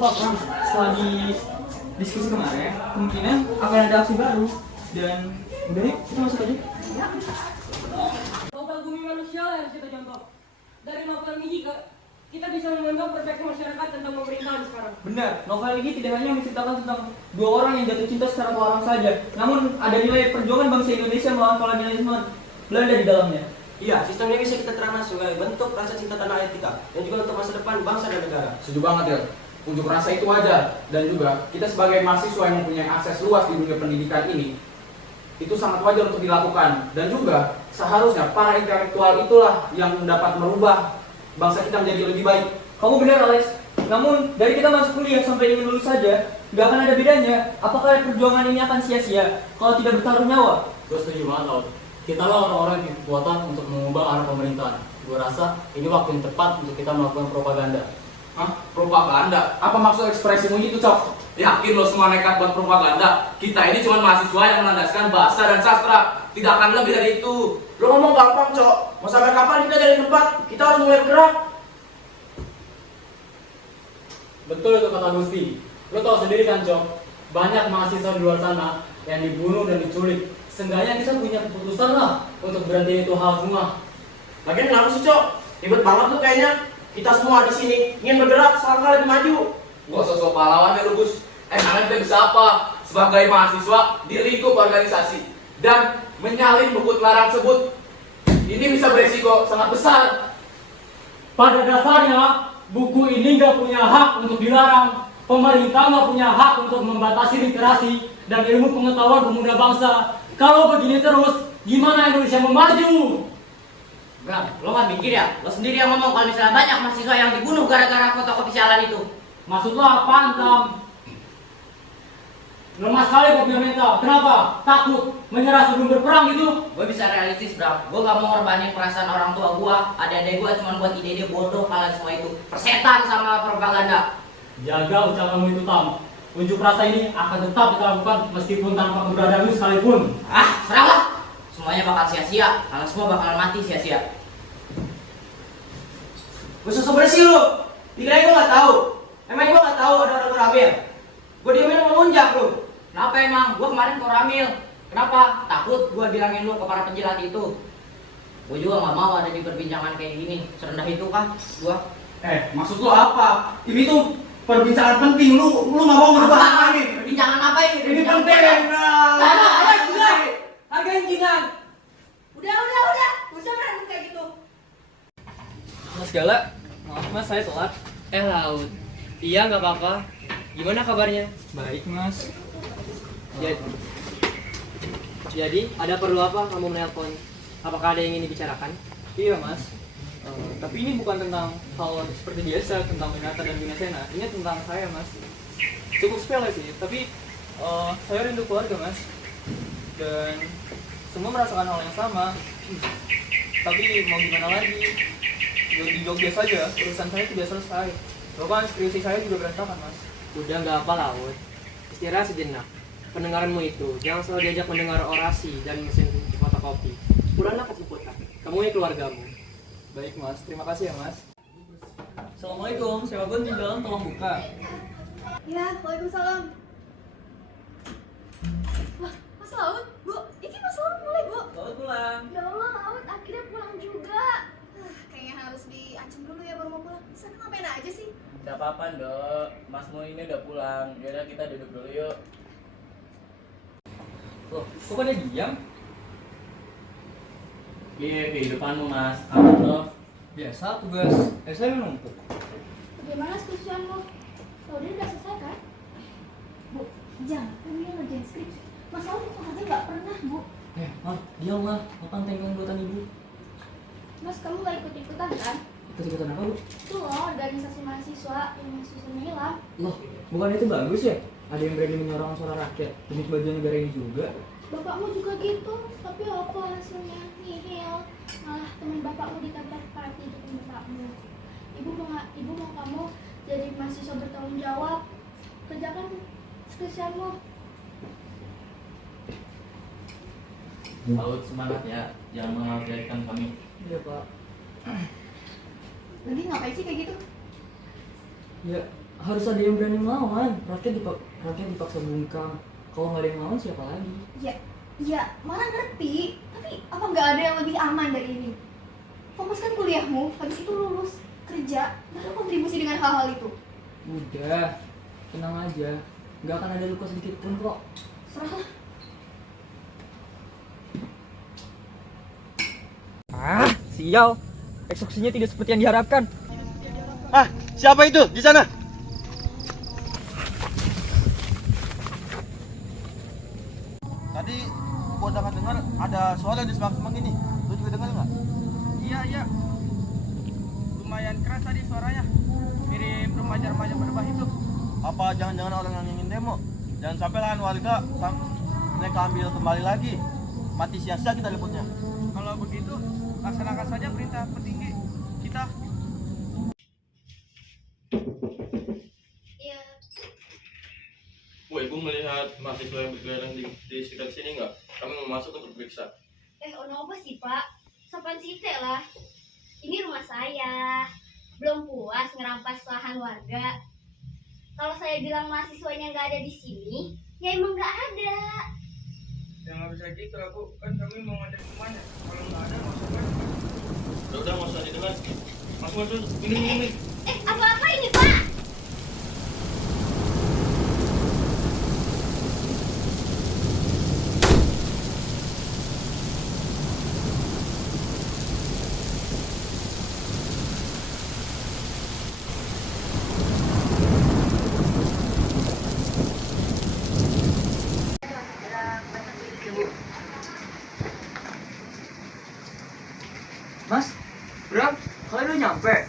Pak Pram, setelah di diskusi kemarin, kemungkinan akan ada aksi baru. Dan udah yuk, kita masuk aja. Novel bumi manusia lah yang kita contoh. Dari novel ini kita bisa memandang perspektif masyarakat tentang pemerintahan sekarang. Benar, novel ini tidak hanya menceritakan tentang dua orang yang jatuh cinta secara pelarang saja, namun ada nilai perjuangan bangsa Indonesia melawan kolonialisme Belanda di dalamnya. Iya, sistem ini bisa kita terangkan sebagai bentuk rasa cinta tanah air kita dan juga untuk masa depan bangsa dan negara. Setuju banget ya. Unjuk rasa itu wajar dan juga kita sebagai mahasiswa yang mempunyai akses luas di dunia pendidikan ini itu sangat wajar untuk dilakukan dan juga seharusnya para intelektual itulah yang dapat merubah bangsa kita menjadi lebih baik. Kamu benar Alex, namun dari kita masuk kuliah sampai ingin lulus saja, gak akan ada bedanya. Apakah perjuangan ini akan sia-sia kalau tidak bertaruh nyawa? Gue setuju banget Laut. Kita lah orang-orang yang kekuatan untuk mengubah arah pemerintahan. Gue rasa ini waktu yang tepat untuk kita melakukan propaganda. Hah? Propaganda? Apa maksud ekspresimu itu, Cok? Yakin lo semua nekat buat propaganda? Kita ini cuma mahasiswa yang melandaskan bahasa dan sastra. Tidak akan lebih dari itu. Lo ngomong gampang, Cok. Mau sampai kapan kita dari tempat? Kita harus mulai bergerak. Betul itu kata Gusti. Lo tau sendiri kan, Cok? Banyak mahasiswa di luar sana yang dibunuh dan diculik. Seenggaknya kita punya keputusan lah untuk berhenti itu hal semua. Lagian kenapa sih, Cok? Ribet banget tuh kayaknya. Kita semua di sini ingin bergerak selangkah lebih maju. Gua sosok pahlawan ya lu Gus. Kalian bisa apa? Sebagai mahasiswa di lingkup organisasi dan menyalin buku terlarang tersebut. Ini bisa beresiko sangat besar. Pada dasarnya, buku ini nggak punya hak untuk dilarang. Pemerintah nggak punya hak untuk membatasi literasi dan ilmu pengetahuan pemuda bangsa. Kalau begini terus, gimana Indonesia mau maju? Bram, lo gak mikir ya? Lo sendiri yang ngomong kalau misalnya banyak mahasiswa yang dibunuh gara-gara fotokopi sialan itu. Maksud lo apaan, Tam? Lemah sekali kok mental. Kenapa? Takut menyerah sebelum berperang gitu? Gue bisa realistis, Bram. Gue gak mau ngorbanin perasaan orang tua gue. Adik-adik gue cuma buat ide-ide bodoh kalian semua itu. Persetan sama propaganda. Jaga ucapanmu itu, Tam. Unjuk rasa ini akan tetap kita lakukan meskipun tanpa keberadaanmu sekalipun. Ah, serahlah. Semuanya bakal sia-sia. Kalian semua bakalan mati sia-sia. Gue sosok bersih lu. Dikirain gue gak tahu. Emang gue gak tahu ada orang beramil. Gue diemin sama lunjak lu. Kenapa emang? Gue kemarin koramil. Kenapa? Takut gue bilangin lu ke para penjilat itu. Gue juga gak mau ada di perbincangan kayak gini. Serendah itu kah? Gue. Maksud lo apa? Ini tuh perbincangan penting. Lu nggak mau merubah apa ini? Perbincangan apa ini? Ini penting. Hargain Jinan. Udah. Gak usah berantem kayak gitu. Mas Gala, maaf mas saya telat. Laut. Iya nggak apa-apa. Gimana kabarnya? Baik mas. Jadi ada perlu apa kamu menelpon? Apakah ada yang ingin dibicarakan? Iya mas. Tapi ini bukan tentang hal seperti biasa tentang Winata dan Winasena. Ini tentang saya mas. Cukup sepele sih, tapi saya rindu keluarga mas. Dan semua merasakan hal yang sama. Tapi mau gimana lagi? Di Jogja saja, urusan saya tidak selesai. Bahkan skripsi saya juga berantakan mas. Udah nggak apa Laut. Istirahat sejenak. Pendengaranmu itu jangan selalu diajak mendengar orasi dan mesin fotokopi. Pulanglah ke Ciputat. Kamu ini keluargamu. Baik mas, terima kasih ya mas. Assalamualaikum, sewa gun di dalam tolong buka. Ya, waalaikumsalam. Wah, Mas Laut, Bu. Ini Mas Laut mulai, Bu. Selamat pulang. Ya Allah, Laut akhirnya pulang juga. Kayaknya harus diancam dulu ya baru mau pulang. Sana ngapain aja sih? Gak apa-apa Dok. Masmu ini udah pulang. Yaudah kita duduk dulu yuk. Loh, kok pada diam? Iya kehidupanmu Mas. Apa toh? Biasa tugas saya menumpuk. Bagaimana skripsianmu? Kalau dia udah selesai kan? Bu, jangan dia ngerjain skripsi. Mas Laut itu aja nggak pernah, Bu. Diam lah, makan tenggang buatan ibu. Mas, kamu nggak ikut-ikutan kan? Ikut-ikutan apa bu? Itu loh, organisasi mahasiswa yang mahasiswanya hilang. Loh, bukan itu bagus ya? Ada yang berani menyuarakan suara rakyat demi kemajuan negara ini juga. Bapakmu juga gitu, tapi apa hasilnya? Nihil. Malah teman bapakmu ditempel party dengan bapakmu. Ibu mau kamu jadi mahasiswa bertanggung jawab. Kerjakan skripsianmu. Laut semangat ya, jangan mengabaikan kami. Iya pak. Lagi ngapain sih kayak gitu? Ya, harus ada yang berani melawan. Rakyat dipaksa bungkam. Kalau nggak ada yang melawan siapa lagi? Ya, mana ngerti. Tapi apa nggak ada yang lebih aman dari ini? Fokuskan kuliahmu, habis itu lulus, kerja, baru kontribusi dengan hal-hal itu. Udah, tenang aja. Nggak akan ada luka sedikit pun kok. Serahlah. Sial. Eksekusinya tidak seperti yang diharapkan. Ah, siapa itu di sana? Tadi gua dengar ada suara di semak-semak ini. Lu juga dengar nggak? Iya. Lumayan keras tadi suaranya. Mirip remaja-remaja berbah itu. Apa jangan-jangan orang yang ingin demo? Jangan sampai lahan warga mereka ambil kembali lagi. Mati sia-sia kita liputnya. Kalau begitu, laksanakan saja perintah petinggi kita. Iya. Bu, Ibu melihat mahasiswa yang berkeliaran di sekitar sini nggak? Kami mau masuk untuk periksa. Ono apa sih Pak? Sopan site lah. Ini rumah saya. Belum puas ngerampas lahan warga. Kalau saya bilang mahasiswanya nggak ada di sini, ya emang nggak ada. Ya nggak bisa gitu lah Bu, kan kami mau ngajak semuanya. Kalau nggak ada, masukkan. Udah, nggak usah didengar. Masuk, ini. Apa-apa ini Pak? Mas, Bram, kalian udah nyampe?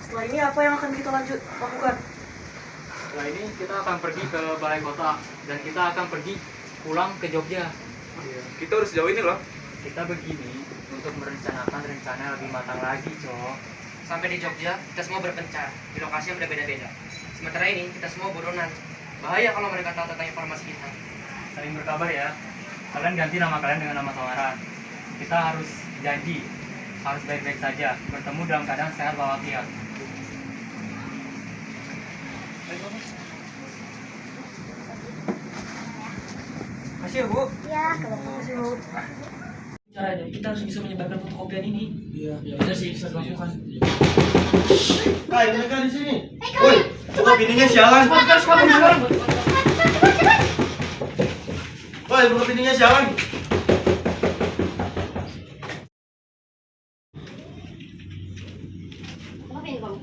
Setelah ini apa yang akan kita lakukan? Setelah ini kita akan pergi ke balai kota dan kita akan pergi pulang ke Jogja. Kita harus jauh ini loh. Kita begini untuk merencanakan rencana yang lebih matang lagi, Cok. Sampai di Jogja, kita semua berpencar di lokasi yang berbeda-beda. Sementara ini kita semua buronan. Bahaya kalau mereka tahu tentang informasi kita. Saling berkabar ya. Kalian ganti nama kalian dengan nama samaran. Kita harus janji, harus baik-baik saja, bertemu dalam keadaan sehat walafiat. Makasih ya Bu. Ya, kalau Makasih Bu. Caranya kita harus bisa menyebarkan fotokopian ini. Iya. Kita sih bisa lakukan. Hai, mereka di sini. Woi, buka pintunya sialan. Woi, buka pintunya sialan. Ngapain kamu?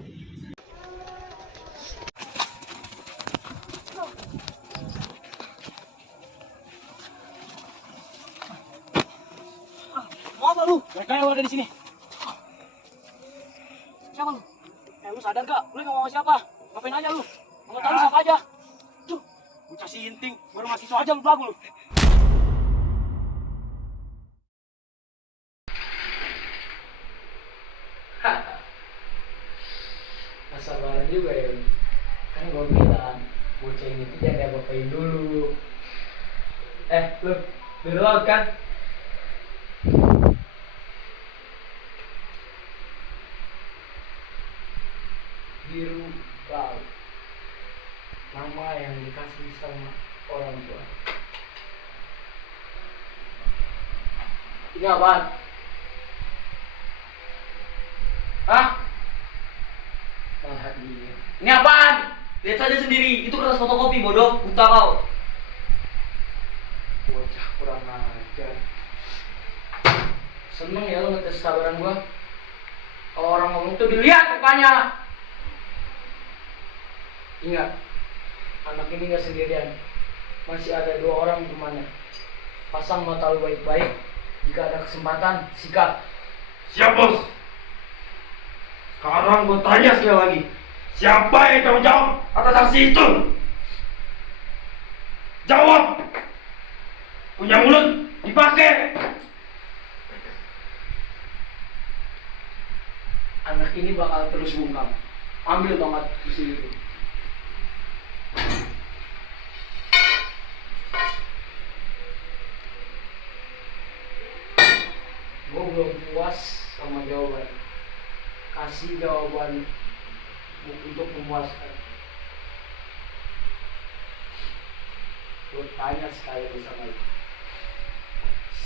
Mau apa lu? Mereka yang ada di sini. Siapa lu? Lu sadar gak? Lu ngomong sama siapa? Ngapain aja lu? Mau tahu siapa aja? Tuh, bocah sinting, baru mahasiswa aja lu belagu lu. Sabaran juga ya. Kan gue bilang bocah ini tuh jangan diapa-apain dulu. Lu biru laut kan? Biru laut, nama yang dikasih sama orang tua. Ini apaan? Hah? Ini apaan? Lihat saja sendiri, itu kertas fotokopi bodoh, buta kau. Bocah kurang ajar. Seneng ya lo ngetes kesabaran gua. Kalau orang ngomong tuh dilihat mukanya. Ingat, anak ini gak sendirian. Masih ada 2 orang di rumahnya. Pasang mata lu baik-baik. Jika ada kesempatan, sikat. Siap, Bos. Sekarang gue tanya sekali lagi. Siapa yang tanggung jawab atas aksi itu? Jawab. Punya mulut dipakai. Anak ini bakal terus bungkam. Ambil tongkat besi itu. Gue belum puas sama jawaban. Kasih jawaban untuk memuaskan. Bertanya sekali lagi sama lu.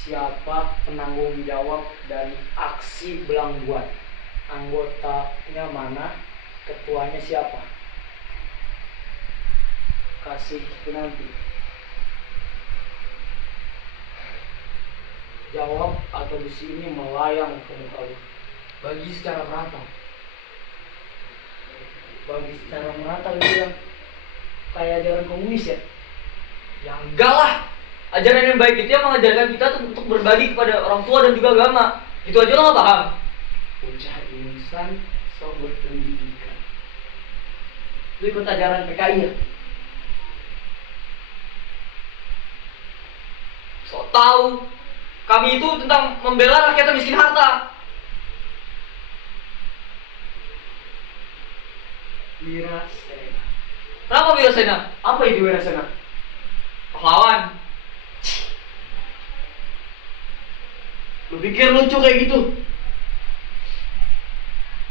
Siapa penanggung jawab dari aksi Belangguan? Anggotanya mana? Ketuanya siapa? Kasih penanti. Jawab atau besi ini melayang ke muka lu. Bagi secara merata. Bagi secara merata lu bilang kayak ajaran komunis ya? Ya enggak lah. Ajaran yang baik itu yang mengajarkan kita untuk berbagi kepada orang tua dan juga agama. Itu aja lo gak paham. Bocah insan so berpendidikan. Lu ikut ajaran PKI ya? So tahu. Kami itu tentang membela rakyat yang miskin harta. Wirasena. Kenapa Wirasena? Apa itu Wirasena? Pahlawan. Lu pikir lucu kayak gitu?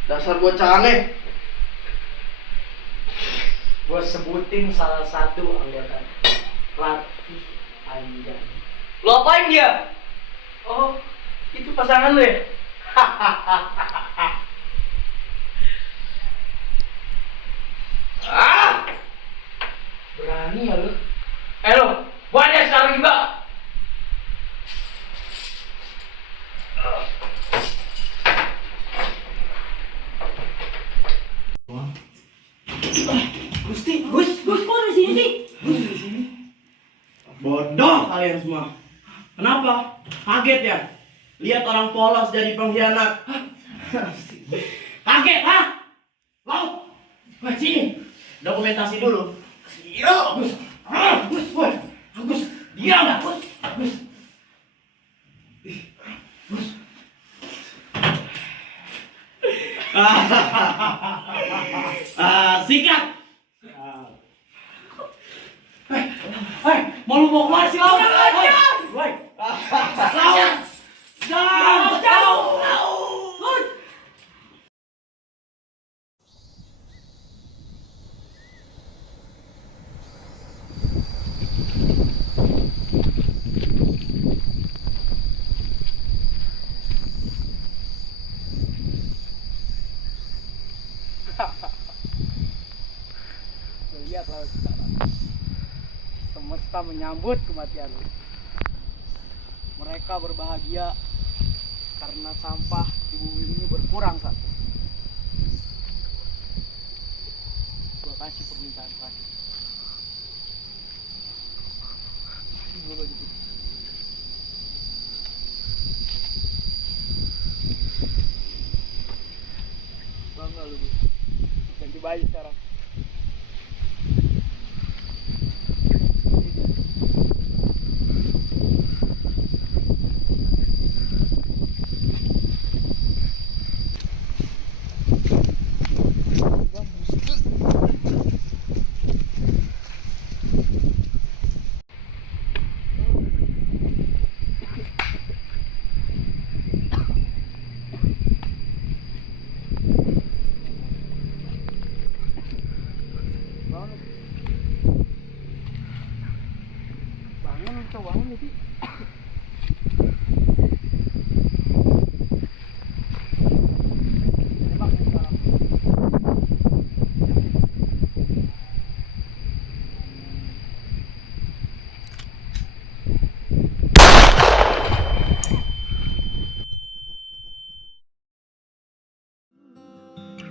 Dasar bocah aneh. Gue sebutin salah satu anggota. Ratih Anjani. Lu apain dia? Oh, itu pasangan lu ya? Ah! Berani ya lu? Lo, buat dia sekarang juga. Gus, kok di sini sih? Bodoh kalian semua. Kenapa? Kaget ya? Lihat orang polos jadi pengkhianat. Kaget, ha? Lau, sini. Dokumentasi dulu. Iya, Gus. Gus, woi. Gus, diam dah, Gus. Gus. Gus. Sikat. Mau lu mau kemana sih, Lau? Woi. Jauh. Lihatlah sekarang. Semesta menyambut kematian lu. Mereka berbahagia karena sampah di bumi ini berkurang satu. Gua kasih permintaan terakhir. Gua bagi tuh. Bangga lu, Bu. Ganti baju sekarang. Bangun sih.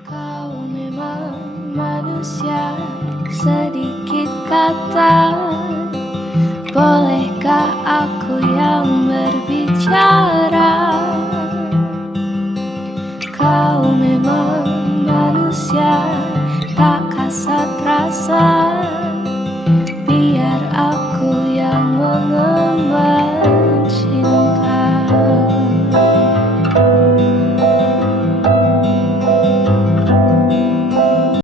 Kau memang manusia sedikit kata. Bolehkah aku yang berbicara? Kau memang manusia tak kasat rasa.